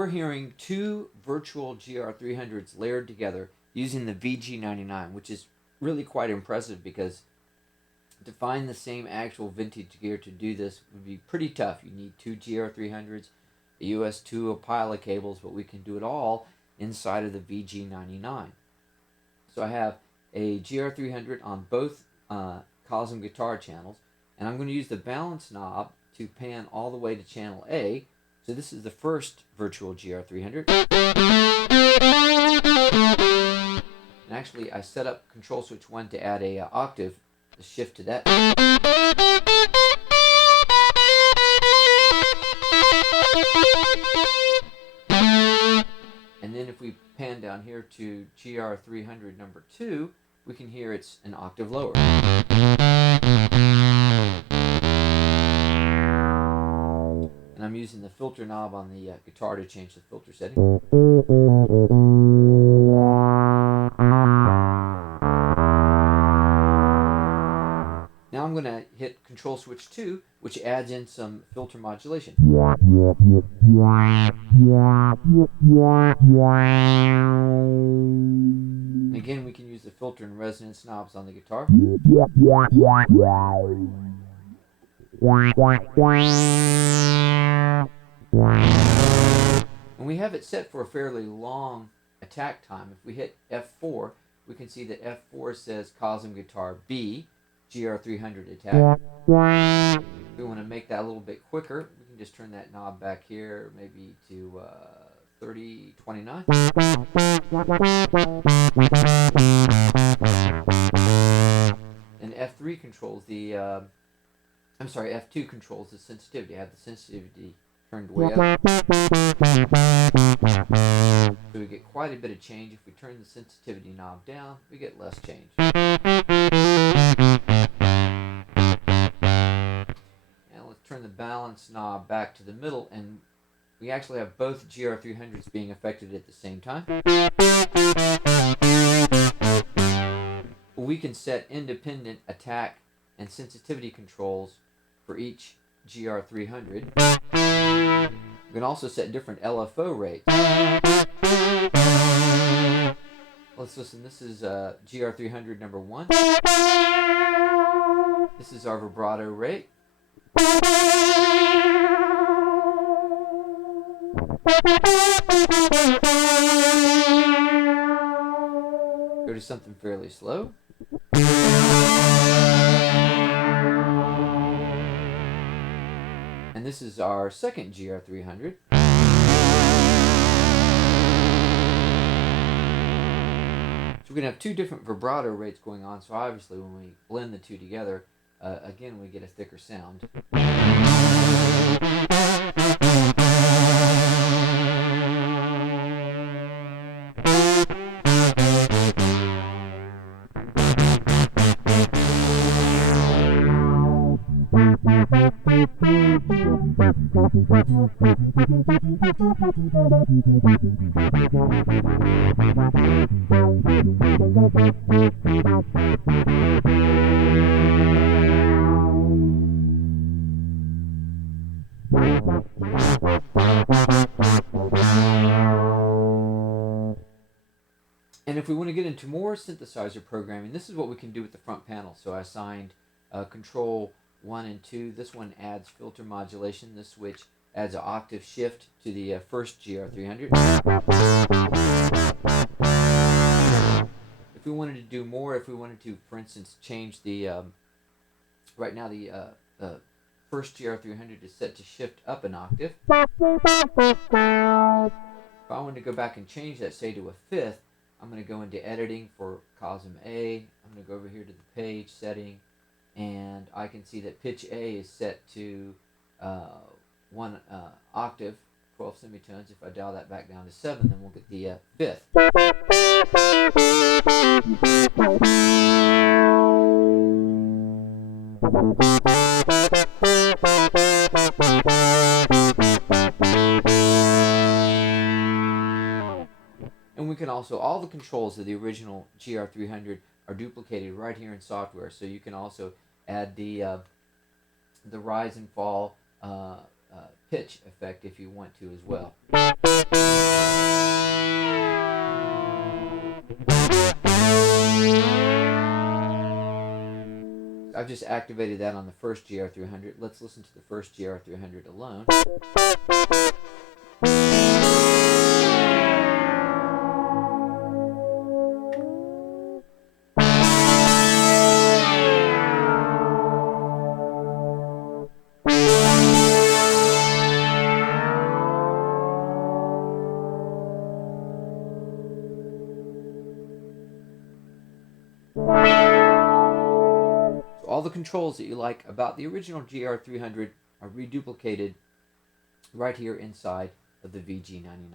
we're hearing two virtual GR300s layered together using the VG-99, which is really quite impressive because to find the same actual vintage gear to do this would be pretty tough. You need two GR300s, a US-2, a pile of cables, but we can do it all inside of the VG-99. So I have a GR300 on both Cosm guitar channels, and I'm going to use the balance knob to pan all the way to channel A. So this is the first virtual GR300. And actually I set up control switch 1 to add a octave to shift to that. And then if we pan down here to GR300 number 2, we can hear it's an octave lower. And I'm using the filter knob on the guitar to change the filter setting. Now I'm going to hit control switch 2, which adds in some filter modulation. And again, we can use the filter and resonance knobs on the guitar. And we have it set for a fairly long attack time. If we hit F4, we can see that F4 says Cosm guitar B, GR300 attack. If we want to make that a little bit quicker, we can just turn that knob back here, maybe to 3029. And F3 controls the, F2 controls the sensitivity. I have the sensitivity turned way up. So we get quite a bit of change. If we turn the sensitivity knob down, we get less change. And let's turn the balance knob back to the middle, and we actually have both GR300s being affected at the same time. We can set independent attack and sensitivity controls for each GR300. We can also set different LFO rates. Let's listen. This is GR300 number 1. This is our vibrato rate. Go to something fairly slow. And this is our second GR300. So we're going to have two different vibrato rates going on, so obviously when we blend the two together, again we get a thicker sound. And if we want to get into more synthesizer programming, this is what we can do with the front panel. So I assigned control 1 and 2. This one adds filter modulation. This switch adds an octave shift to the first GR300. If we wanted to do more, if we wanted to, for instance, change the, right now the first GR300 is set to shift up an octave. If I wanted to go back and change that, say to a fifth, I'm going to go into editing for Cosm A. I'm going to go over here to the page setting, and I can see that pitch A is set to 1 octave, 12 semitones. If I dial that back down to 7, then we'll get the fifth. And we can also, all the controls of the original GR300 are duplicated right here in software. So you can also add the rise and fall pitch effect if you want to as well. I've just activated that on the first GR-300. Let's listen to the first GR-300 alone. All the controls that you like about the original GR-300 are reduplicated right here inside of the VG-99.